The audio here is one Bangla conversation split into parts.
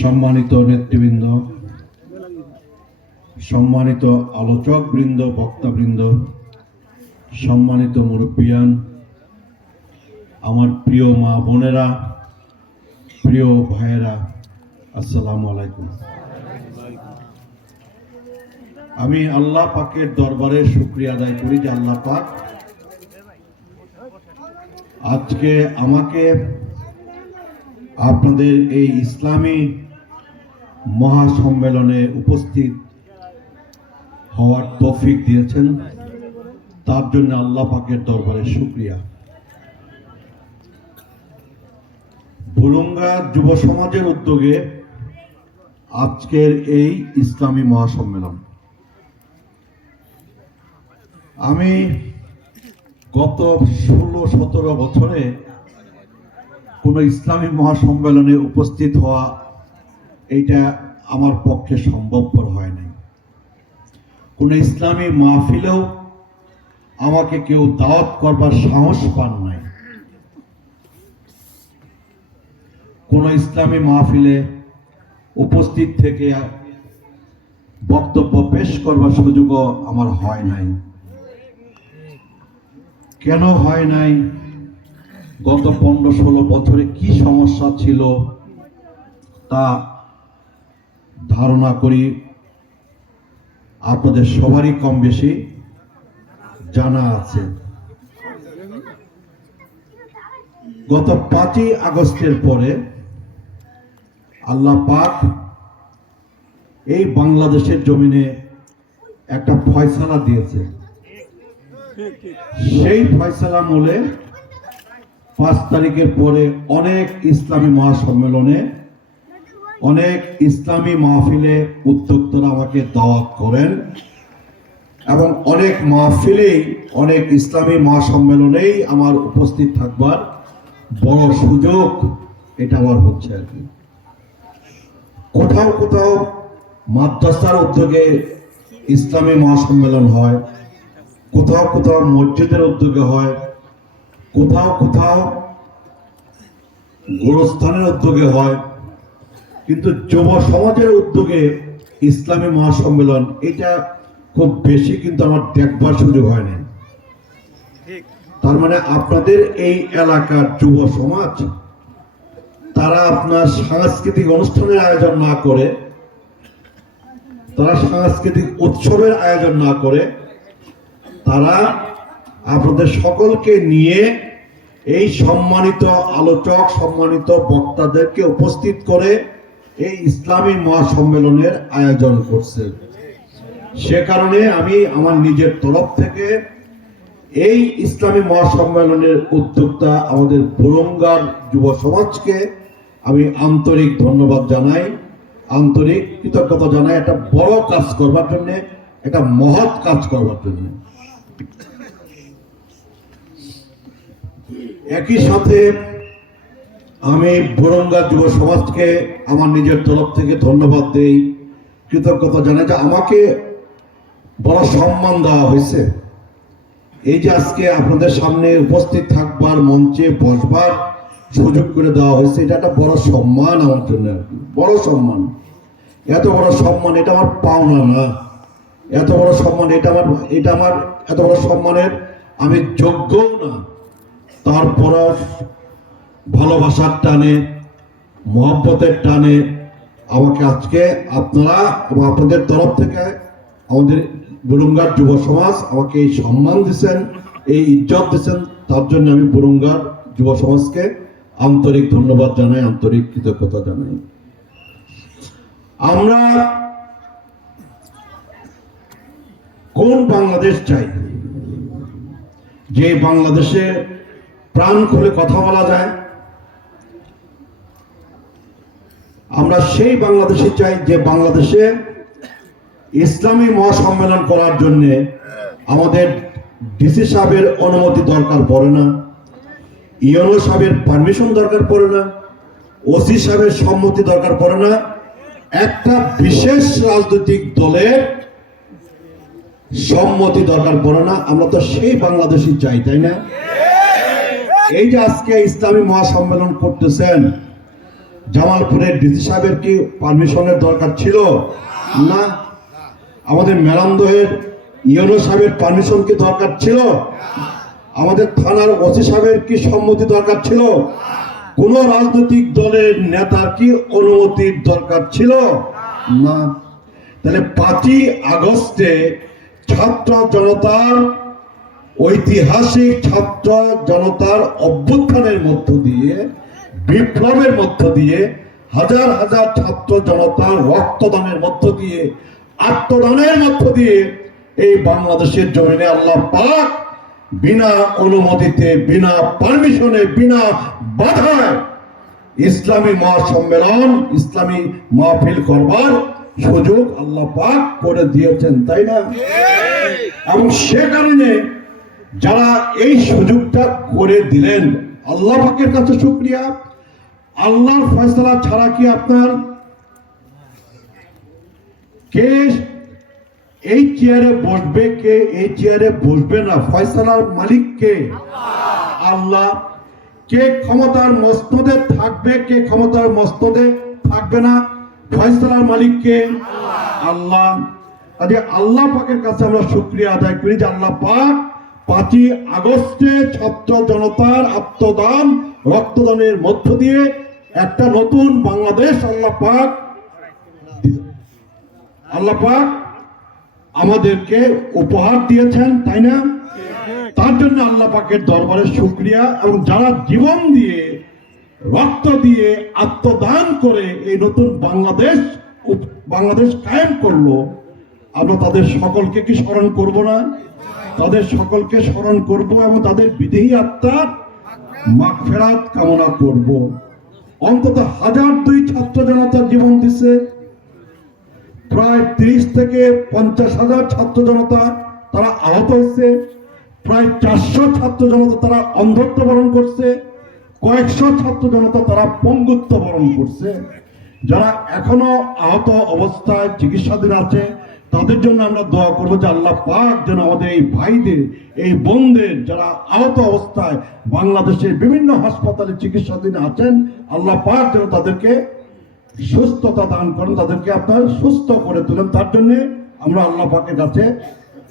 সম্মানিত নেতৃবৃন্দ, সম্মানিত আলোচক বৃন্দ বক্তাবৃন্দ, সম্মানিত মুরব্বিয়ান, আমার প্রিয় মা বোনেরা, প্রিয় ভাইয়েরা, আসসালামু আলাইকুম। আমি আল্লাহ পাকের দরবারে শুক্রিয়া আদায় করি যে আল্লাহ পাক আজকে আমাকে আপনাদের এই ইসলামী মহাসম্মেলনে উপস্থিত হওয়ার তৌফিক দিয়েছেন। তার জন্য আল্লাহ পাকের দরবারে শুক্রিয়া। বুরুঙ্গা যুব সমাজের উদ্যোগে আজকের এই ইসলামী মহাসম্মেলন। আমি গত ষোলো সতেরো বছরে কোনো ইসলামী মহাসম্মেলনে উপস্থিত হওয়া এইটা আমার পক্ষে সম্ভবপর হয় নাই। কোনো ইসলামী মাহফিলেও আমাকে কেউ দাওয়াত করবার সাহস পান নাই। কোনো ইসলামী মাহফিলে উপস্থিত থেকে বক্তব্য পেশ করবার সুযোগও আমার হয় নাই। কেন হয় নাই? গত পনেরো ষোলো বছরে কি সমস্যা ছিল তা ধারণা করি আপনাদের সবারই কম বেশি জানা আছে। গত পাঁচই আগস্টের পরে আল্লাহ পাক এই বাংলাদেশের জমিনে একটা ফয়সালা দিয়েছে। সেই ফয়সালা মূলে পাঁচ তারিখের পরে অনেক ইসলামী মহাসম্মেলনে অনেক ইসলামী মাহফিলে উদ্যোক্তারা আমাকে দাওয়াত করেন এবং অনেক মাহফিলেই, অনেক ইসলামী মহাসম্মেলনেই আমার উপস্থিত থাকবার বড় সুযোগ এটা আমার হচ্ছে আর কি। কোথাও কোথাও মাদ্রাসার উদ্যোগে ইসলামী মহাসম্মেলন হয়, কোথাও কোথাও মসজিদের উদ্যোগে হয় কোথাও কোথাও গোরস্থানের উদ্যোগে হয় কিন্তু যুব সমাজের উদ্যোগে ইসলামী মহাসম্মেলন এটা খুব বেশি কিন্তু আমার দেখবার সুযোগ হয়নি তার মানে আপনাদের এই এলাকার যুব সমাজ তারা আপনার সাংস্কৃতিক অনুষ্ঠানের আয়োজন না করে তারা সাংস্কৃতিক উৎসবের আয়োজন না করে তারা আপনাদের সকলকে নিয়ে এই সম্মানিত আলোচক, সম্মানিত বক্তাদেরকে উপস্থিত করে এই ইসলামী মহাসম্মেলনের আয়োজন করছে। সে কারণে আমি আমার নিজের তরফ থেকে এই ইসলামী মহাসম্মেলনের উদ্যোক্তা আমাদের বুরঙ্গার যুব সমাজকে আমি আন্তরিক ধন্যবাদ জানাই, আন্তরিক কৃতজ্ঞতা জানাই। একটা বড় কাজ করবার জন্যে, একটা মহৎ কাজ করবার জন্য। একই সাথে আমি বরঙ্গা যুব সমাজকে আমার নিজের তরফ থেকে ধন্যবাদ দেই, কৃতজ্ঞতা জানাই যে আমাকে বড় সম্মান দেওয়া হয়েছে। এই যে আজকে আপনাদের সামনে উপস্থিত থাকবার মঞ্চে বসবার সুযোগ করে দেওয়া হয়েছে, এটা একটা বড় সম্মান আমার জন্য। বড় সম্মান। এত বড় সম্মান, এটা আমার পাওনা না। এত বড় সম্মান, এটা আমার এটা আমার, এত বড় সম্মানের আমি যোগ্যও না। তারপর ভালোবাসার টানে, মহব্বতের টানে আমাকে আজকে আপনারা এবং আপনাদের তরফ থেকে আমাদের বুরুঙ্গার যুব সমাজ আমাকে এই সম্মান দিচ্ছেন, এই ইজ্জত দিচ্ছেন। তার জন্য আমি বুরুঙ্গার যুব সমাজকে আন্তরিক ধন্যবাদ জানাই, আন্তরিক কৃতজ্ঞতা জানাই। আমরা কোন বাংলাদেশ চাই? যে বাংলাদেশে প্রাণ খুলে কথা বলা যায়। আমরা সেই বাংলাদেশে চাই যে বাংলাদেশে ইসলামী মহাসম্মেলন করার জন্য আমাদের ডিসি সাহেবের অনুমতি দরকার পড়ে না ইয়নো সাহেবের পারমিশন দরকার পড়ে না, ওসি সাহেবের সম্মতি দরকার পড়ে না। একটা বিশেষ রাজনৈতিক দলের সম্মতি দরকার পড়ে না। আমরা তো সেই বাংলাদেশি চাই, তাই না? এই যে আজকে ইসলামী মহাসম্মেলন করতেছেন, জামালপুরের ডিসি সাহেবের কি পারমিশনের দরকার ছিল? না? আমাদের মেরামদহের ইউনো সাহেবের পারমিশন কি দরকার ছিল? আমাদের থানার ওসি সাহেবের কি সম্মতি দরকার ছিল? কোন রাজনৈতিক দলের নেতার কি অনুমতির দরকার ছিল? না। তাহলে পাঁচই আগস্টে ছাত্র জনতার ঐতিহাসিক ছাত্র জনতার অভ্যুত্থানের মধ্য দিয়ে বিপ্লবের মধ্য দিয়ে হাজার হাজার ছাত্র জনতার রক্তদানের মধ্য দিয়ে আত্মদানের মধ্য দিয়ে এই বাংলাদেশের জমিনে আল্লাহ পাক বিনা অনুমতিতে বিনা পারমিশনে বিনা বাধায় ইসলামী মহাসম্মেলন ইসলামী মাহফিল করবার সুযোগ আল্লাহ পাক করে দিয়েছেন তাই না? এবং সে কারণে যারা এই সুযোগটা করে দিলেন, আল্লাহ পাকের কাছে শুক্রিয়া। আল্লাহর ফয়সালা ছাড়া কি আপনার কে এই চেয়ারে বসবে, কে এই চেয়ারে বসবে না? ফয়সালার মালিক কে? আল্লাহ। কে ক্ষমতার মস্তদে থাকবে, কে ক্ষমতার মস্তদে থাকবে না? ফয়সালার মালিক কে? আল্লাহ। আজকে আল্লাহ পাকের কাছে আমরা শুক্রিয়া আদায় করি যে আল্লাহ পাক পাঁচই আগস্টে ছাত্র জনতার আত্মদান, রক্তদানের মধ্য দিয়ে একটা নতুন বাংলাদেশ, আল্লাহ পাক আল্লাহ পাক আমাদেরকে উপহার দিয়েছেন, তাই না? তার জন্য আল্লাহ পাকের দরবারে শুক্রিয়া এবং যারা জীবন দিয়ে, রক্ত দিয়ে আত্মদান করে এই নতুন বাংলাদেশ বাংলাদেশ কায়েম করল, আমরা তাদের সকলকে কি স্মরণ করব না? তাদের সকলকে স্মরণ করব এবং তাদের বিদেহী আত্মার মাগফেরাত কামনা করব। অন্তত হাজার দুই ছাত্র জনতার জীবন দিছে। প্রায় তিরিশ থেকে পঞ্চাশ হাজার ছাত্র জনতা তারা আহত হয়েছে। প্রায় চারশো ছাত্র জনতা তারা অন্ধত্ব বরণ করছে। কয়েকশো ছাত্র জনতা তারা পঙ্গুত্ব বরণ করছে। যারা এখনও আহত অবস্থায় চিকিৎসাধীন আছে তাদের জন্য আমরা দোয়া করব যে আল্লাহ পাক যেন আমাদের এই ভাইদের এই বোনদের যারা আহত অবস্থায় বাংলাদেশের বিভিন্ন হাসপাতালে চিকিৎসাধীন আছেন আল্লাহ পাক যেন তাদেরকে সুস্থতা দান করেন তাদেরকে আপনার সুস্থ করে তোলেন তার জন্যে আমরা আল্লাহ পাকের কাছে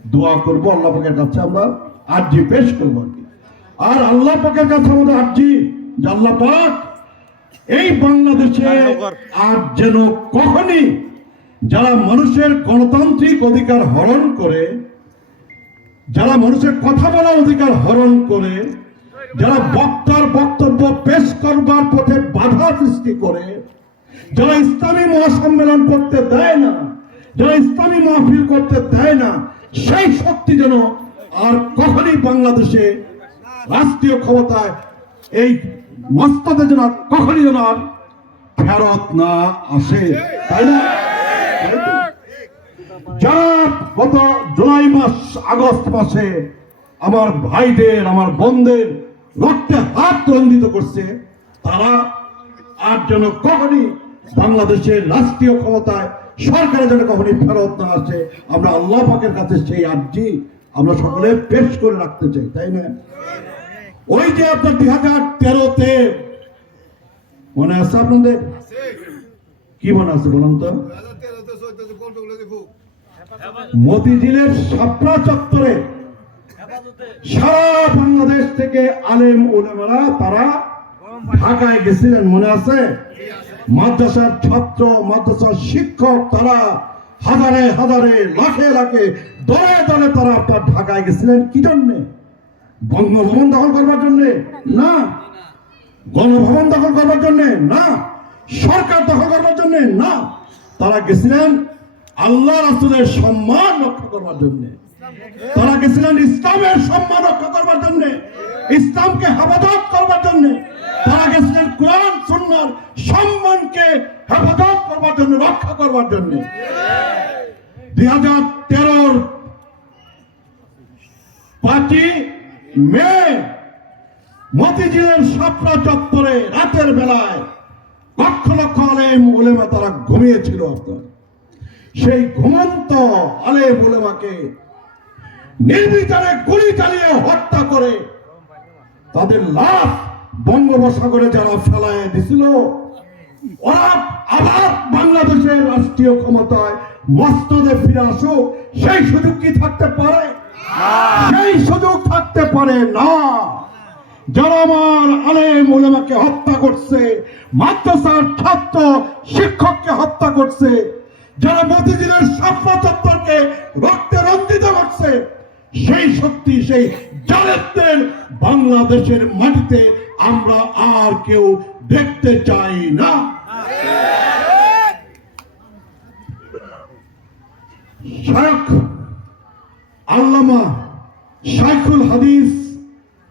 দোয়া করব আল্লাহ পাকের কাছে আমরা আর্জি পেশ করব আর কি। আর আল্লাহ পাকের কাছে আমাদের আর্জি যে আল্লাহ পাক এই বাংলাদেশে আর যেন কখনই যারা মানুষের গণতান্ত্রিক অধিকার হরণ করে, যারা মানুষের কথা বলার অধিকার হরণ করে, যারা বক্তার বক্তব্য পেশ করবার পথে বাধা সৃষ্টি করে, যারা ইসলামী মহাসম্মেলন করতে দেয় না, যারা ইসলামী মাহফিল করতে দেয় না, সেই শক্তি যেন আর কখনই বাংলাদেশে রাষ্ট্রীয় ক্ষমতায় এই মস্তদে যেন কখনই যেন আর ফেরত না আসে তাই না? যারা গত জুলাই মাস আগস্ট মাসে আমার ভাইদের আমার বোনদের রক্তে হাত রঞ্জিত করছে। তারা আর যেন কখনই বাংলাদেশের রাষ্ট্রীয় ক্ষমতায় সরকারের যেন কখনই ফেরত না আসে। আমরা আল্লাহ পাকের কাছে সেই আর্জি আমরা সকলে পেশ করে রাখতে চাই তাই না? ওই যে আপনার দুই হাজার তেরোতে মনে আছে আপনাদের? কি মনে আছে বলুন তো? মতিঝিলের সাপড়া চত্বরে সারা বাংলাদেশ থেকে আলেম ওলামারা তারা ঢাকায় গেছিলেন, মনে আছে? মাদ্রাসার ছাত্র, মাদ্রাসার শিক্ষক, তারা হাজারে হাজারে, লাখে লাখে, দলে দলে তারা আপনার ঢাকায় গেছিলেন। কি জন্যে? বঙ্গভবন দখল করবার জন্যে? না। গণভবন দখল করবার জন্যে? না। সরকার দখল করবার জন্যে? না। তারা গেছিলেন আল্লাহ রাসুলের সম্মান রক্ষা করবার জন্য। তারা গেছিলেন ইসলামের সম্মান রক্ষা করবার জন্য, ইসলামকে হেফাজত করবার জন্য। তারা গেছিলেন কোরআন, সুন্নার সম্মানকে হেফাজত করবার জন্য, রক্ষা করবার জন্য। দুই হাজার তেরোর পাঁচই মে, মতিঝিলের সাপড়া চত্বরে রাতের বেলায় লক্ষ লক্ষ আলেম উলেমা তারা ঘুমিয়েছিল। আপনার সেই ঘুমন্ত আলেম উলেমাকে নির্বিচারে গুলি চালিয়ে হত্যা করে তাদের লাশ বঙ্গোপসাগরে যারা ফেলায় দিছিল, ওরা আবার বাংলাদেশের রাষ্ট্রীয় ক্ষমতায় মস্তদে ফিরে আসুক। সেই সুযোগ কি থাকতে পারে? সেই সুযোগ থাকতে পারে না। যারা আমার আলেম ওলামাকে হত্যা করছে, মাদ্রাসার ছাত্র শিক্ষককে হত্যা করছে যারা মতিঝিলের স্বপ্ন চত্বরকে রক্তে রঞ্জিত করছে, সেই শক্তি, সেই জালেদের বাংলাদেশের মাটিতে আমরা আর কেউ দেখতে চাই না। শায়খ আল্লামা শাইখুল হাদিস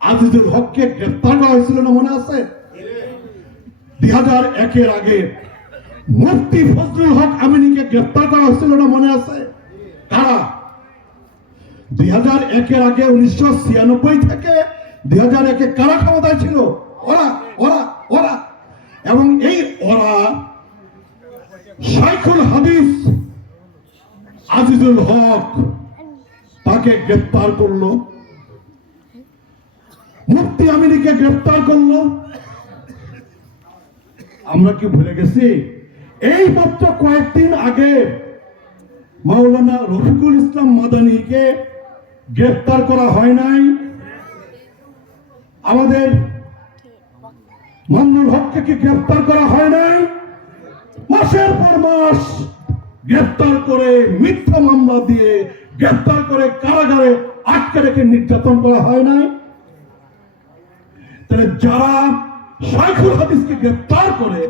আজিজুল হককে গ্রেফতার করা হয়েছিল না মনে আছে? দুই হাজার একের আগে মুফতি ফজলুল হক আমিনীকে গ্রেফতার করা হয়েছিল না মনে আছে? কারা? দুই হাজার একের আগে উনিশশো ছিয়ানব্বই থেকে দুই হাজার একে কারা ক্ষমতায় ছিল? ওরা ওরা ওরা। এবং এই ওরা শাইখুল হাদিস আজিজুল হক তাকে গ্রেফতার করল। মুফতি আমিনীকে গ্রেফতার করল। আমরা কি ভুলে গেছি? এই মাত্র কয়েকদিন আগে মাওলানা রফিকুল ইসলাম মাদানীকে গ্রেফতার করা হয় নাই। আমাদের মামুনুল হককে কি গ্রেফতার করা হয় নাই। মাসের পর মাস গ্রেফতার করে মিথ্যা মামলা দিয়ে গ্রেফতার করে কারাগারে আটকে রেখে নির্যাতন করা হয় নাই। তাহলে যারা শাইখুল হাদিসকে গ্রেফতার করে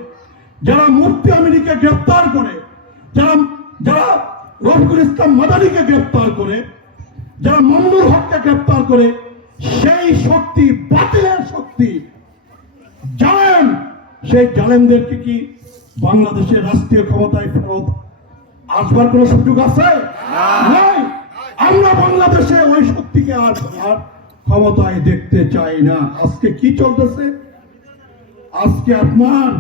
যারা মুফতি আমিনীকে গ্রেফতার করে যারা যারা রফিকুল ইসলাম মাদানীকে গ্রেফতার করে যারা মামুনুল হককে গ্রেফতার করে সেই শক্তি বাতিলের শক্তি জালেম সেই জালেমদেরকে কি বাংলাদেশের রাষ্ট্রীয় ক্ষমতায় ফেরত আসবার কোন সুযোগ আছে? আমরা বাংলাদেশে ওই শক্তিকে আর আর ক্ষমতায় দেখতে চাই না। আজকে কি চলতেছে? আজকে আপনার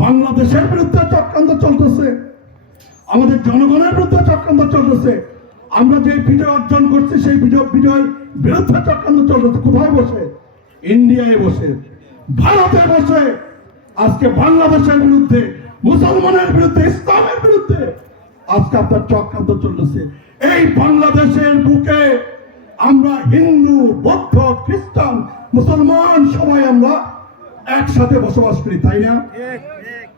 বাংলাদেশের বিরুদ্ধে চক্রান্ত চলতেছে, আমাদের জনগণের বিরুদ্ধে চক্রান্ত চলতেছে। আমরা যে বিজয় অর্জন করছি, সেই বিজয় বিজয়ের বিরুদ্ধে চক্রান্ত চলতেছে। কোথায় বসে? ইন্ডিয়ায় বসে, ভারতে বসে। আজকে বাংলাদেশের বিরুদ্ধে, মুসলমানের বিরুদ্ধে, ইসলামের বিরুদ্ধে আজকে আপনার চক্রান্ত চলতেছে। এই বাংলাদেশের বুকে আমরা হিন্দু, বৌদ্ধ, খ্রিস্টান, মুসলমান সবাই আমরা একসাথে বসবাস করি, তাই না?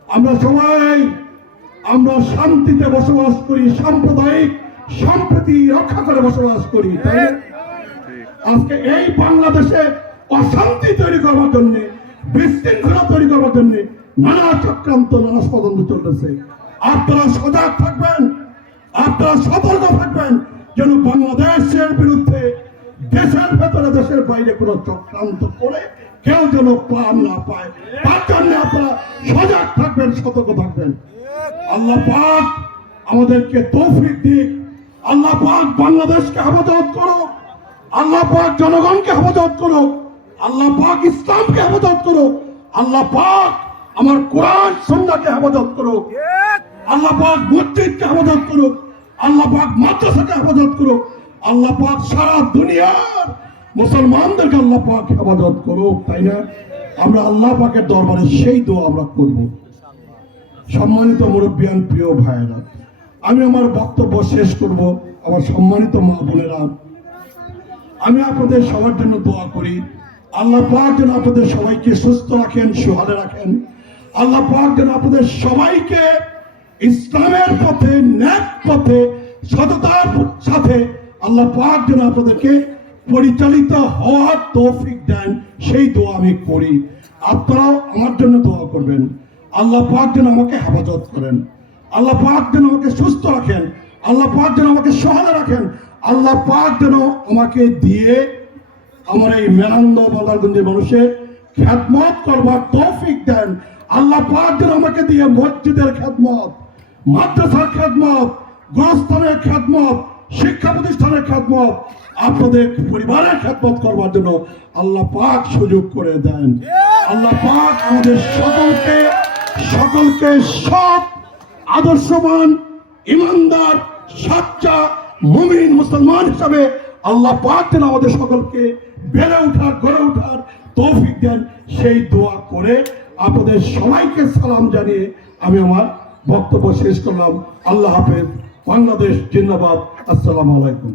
আমরা সবাই, আমরা শান্তিতে বসবাস করি, সাম্প্রদায়িক সম্প্রীতি রক্ষা করে বসবাস করি আজকে এই বাংলাদেশে অশান্তি তৈরি করবার জন্য, বিশৃঙ্খলা তৈরি করবার জন্য নানা চক্রান্ত, নানা ষড়যন্ত্র চলতেছে। আপনারা সজাগ থাকবেন, আপনারা সতর্ক থাকবেন যেন বাংলাদেশের বিরুদ্ধে দেশের ভেতরে দেশের বাইরে কোনো চক্রান্ত করে কেউ যেন পার না পায়। তার জন্য আপনারা সজাগ থাকবেন, সতর্ক থাকবেন। আল্লাহ পাক আমাদেরকে তৌফিক দিক। আল্লাহ পাক বাংলাদেশকে হেফাজত করো আল্লাহ পাক জনগণকে হেফাজত করো আল্লাহ পাক ইসলামকে হেফাজত করো আল্লাহ পাক আমার কোরআন সন্ধ্যাকে হেফাজত করো আল্লাহ পাক মসজিদকে হেফাজত করো আল্লাহ পাক মাদ্রাসাকে হেফাজত করো আল্লাহ পাক সারা দুনিয়ার মুসলমানদেরকে আল্লাহ পাক হেফাজত করো তাই না? আমরা আল্লাহ পাকের দরবারে সেই দোয়া আমরা করব। সম্মানিত মুরব্বিয়ান, প্রিয় ভাইয়েরা, আমি আমার বক্তব্য শেষ করব আমার সম্মানিত মা বোনেরা। আমি আপনাদের সবার জন্য দোয়া করি। আল্লাহ পাক যেন আপনাদের সবাইকে সুস্থ রাখেন, সুহালে রাখেন। আল্লাহ পাক যেন আপনাদের সবাইকে ইসলামের পথে, ন্যাক পথে, সততার সাথে আল্লাহ পাক যেন আপনাদেরকে পরিচালিত হওয়ার তৌফিক দেন, সেই দোয়া আমি করি। আপনারাও আমার জন্য দোয়া করবেন। আল্লাহ পাক যেন আমাকে হেফাজত করেন। আল্লাহ পাক যেন আমাকে সুস্থ রাখেন। আল্লাহ পাক যেন আমাকে সহায় রাখেন। আল্লাহ পাক যেন আমাকে দিয়ে আমার এই মেলান্দ বালাগঞ্জের মানুষের খ্যাতমত করবার তৌফিক দেন। আল্লাহ পাক যেন আমাকে দিয়ে মসজিদের খ্যাতমত মাদ্রাসার খ্যাতমত গোরস্থানের খ্যাতমত শিক্ষা প্রতিষ্ঠানের খ্যাতমত আপনাদের পরিবারের খ্যাতমত করবার জন্য আল্লাহ পাক সুযোগ করে দেন। আল্লাহ পাক আমাদের সকলকে সকলকে সব আদর্শবান, ইমানদার, সাচ্চা, মুমিন, মুসলমান হিসাবে আল্লাহ পাক যেন আমাদের সকলকে বেড়ে ওঠার, গড়ে ওঠার তৌফিক দেন। সেই দোয়া করে আপনাদের সবাইকে সালাম জানিয়ে আমি আমার বক্তব্য শেষ করলাম। আল্লাহ হাফেজ। বাংলাদেশ জিন্দাবাদ। আসসালামু আলাইকুম।